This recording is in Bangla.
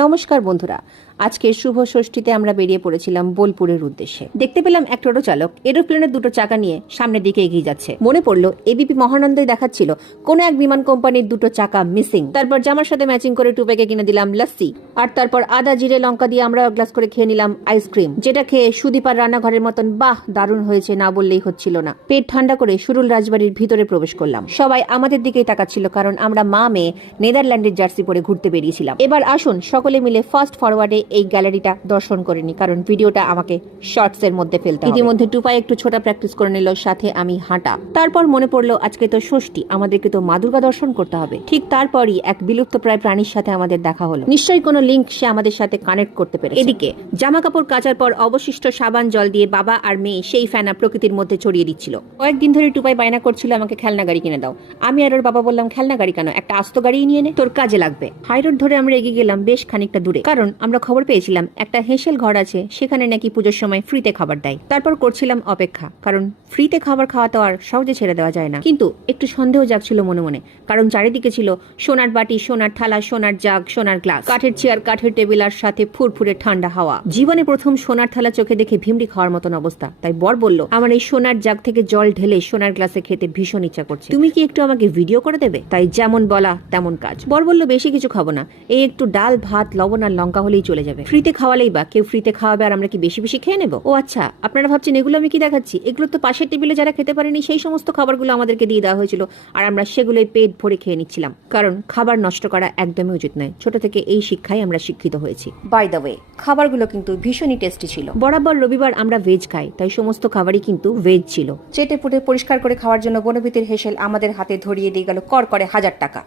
নমস্কার বন্ধুরা। আজকে শুভ ষষ্ঠীতে আমরা বেরিয়ে পড়েছিলাম বোলপুরের উদ্দেশ্যে। দেখতে পেলাম এক টোটো চালক, এরোপ্লেনের দুটো চাকা নিয়ে সামনের দিকে এগিয়ে যাচ্ছে। মনে পড়ল এবিপি মহানন্দই দেখাচ্ছিল, কোন এক বিমান কোম্পানির দুটো চাকা মিসিং। তারপর জামার সাথে ম্যাচিং করে টুপেকে কিনে দিলাম লস্যি আর তারপর আদা, জিরে, লঙ্কা দিয়ে আমরা গ্লাস করে খেয়ে নিলাম আইসক্রিম, যেটা খেয়ে সুদীপার রান্নাঘরের মতন, বাহ, দারুণ হয়েছে না বললেই হচ্ছিল না। পেট ঠান্ডা করে সুরুল রাজবাড়ির ভিতরে প্রবেশ করলাম। সবাই আমাদের দিকেই তাকাচ্ছিল, কারণ আমরা মা মেয়ে নেদারল্যান্ডের জার্সি পরে ঘুরতে বেরিয়েছিলাম। এবার আসুন সকলে মিলে ফার্স্ট ফরওয়ার্ডে এই গ্যালারিটা দর্শন করে কারণ ভিডিওটা আমাকে শর্টস এর মধ্যে ফেলতে। ইতিমধ্যে টুপাই একটু ছোটা প্র্যাকটিস করে নিল সাথে আমি হাঁটা। তারপর মনে পড়ল আজকে তো ষষ্ঠী আমাদেরকে তো মা দুর্গা দর্শন করতে হবে। ঠিক তারপরই এক বিলুপ্ত প্রায় প্রাণীর সাথে আমাদের দেখা হলো। নিশ্চয়ই কোনো লিঙ্ক সে আমাদের সাথে কানেক্ট করতে পেরে এদিকে জামা কাপড় কাচার পর অবশিষ্ট সাবান জল দিয়ে বাবা আর মেয়ে সেই ফ্যানা প্রকৃতির মধ্যে ছড়িয়ে দিচ্ছিল। কয়েকদিন ধরে টুপাই বায়না করছিল আমাকে খেলনা গাড়ি কিনে দাও। আমি আর ওর বাবা বললাম খেলনা গাড়ি কেন? একটা আস্ত গাড়ি নিয়ে নে তোর কাজে লাগবে। হাইরোড ধরে আমরা এগিয়ে গেলাম বেশ খানিকটা দূরে। কারণ আমরা খবর পেয়েছিলাম, একটা হেসেল ঘর আছে, সেখানে নাকি পুজোর সময় ফ্রিতে খাবার দেয়। তারপর করছিলাম অপেক্ষা, কারণ ফ্রিতে খাবার খাওয়া তো আর সহজে ছেড়ে দেওয়া যায় না। কিন্তু একটু সন্দেহ জাগছিল মনে মনে, কারণ চারিদিকে ছিল সোনার বাটি, সোনার থালা, সোনার জাগ, সোনার গ্লাস। কাঠের চেয়ার, কাঠের টেবিল আর সাথে ফুরফুরে ঠান্ডা হাওয়া। জীবনে প্রথম সোনার থালা চোখে দেখে ভিমড়ি খাওয়ার মতন অবস্থা। তাই বর বলল, আমার এই সোনার জাগ থেকে জল ঢেলে সোনার গ্লাসে খেতে ভীষণ ইচ্ছা করছে। তুমি কি একটু আমাকে ভিডিও করে দেবে? তাই যেমন বলা তেমন কাজ। বর বলল, বেশি কিছু খাব না। এই একটু ডাল, ভাত লবণ আর লঙ্কা হলেই চলে যাবে। ফ্রিতে খাওয়ালেই বা, কেউ ফ্রিতে খাওয়াবে আর আমরা কি বেশি বেশি খেয়ে নেব? ও আচ্ছা আপনারা ভাবছেন এগুলো আমি কি দেখাচ্ছি? এগুলো তো পাশের টেবিলে যারা খেতে পারেনি, সেই সমস্ত খাবারগুলো আমাদেরকে দিয়ে দেওয়া হয়েছিল আর আমরা সেগুলোই পেট ভরে খেয়ে নিচ্ছিলাম। কারণ খাবার নষ্ট করা একদমই উচিত নয়। ছোট থেকে এই শিক্ষায় আমরা শিক্ষিত হয়েছি। বাই দ্য ওয়ে খাবারগুলো কিন্তু ভীষণই টেস্টি ছিল। বরাবর রবিবার আমরা ভেজ খাই, তাই সমস্ত খাবারই কিন্তু ভেজ ছিল। চেটে পুটে পরিষ্কার করে খাওয়ার জন্য বনবিতির হেসেল আমাদের হাতে ধরিয়ে দিয়ে গেল কর করে হাজার টাকা।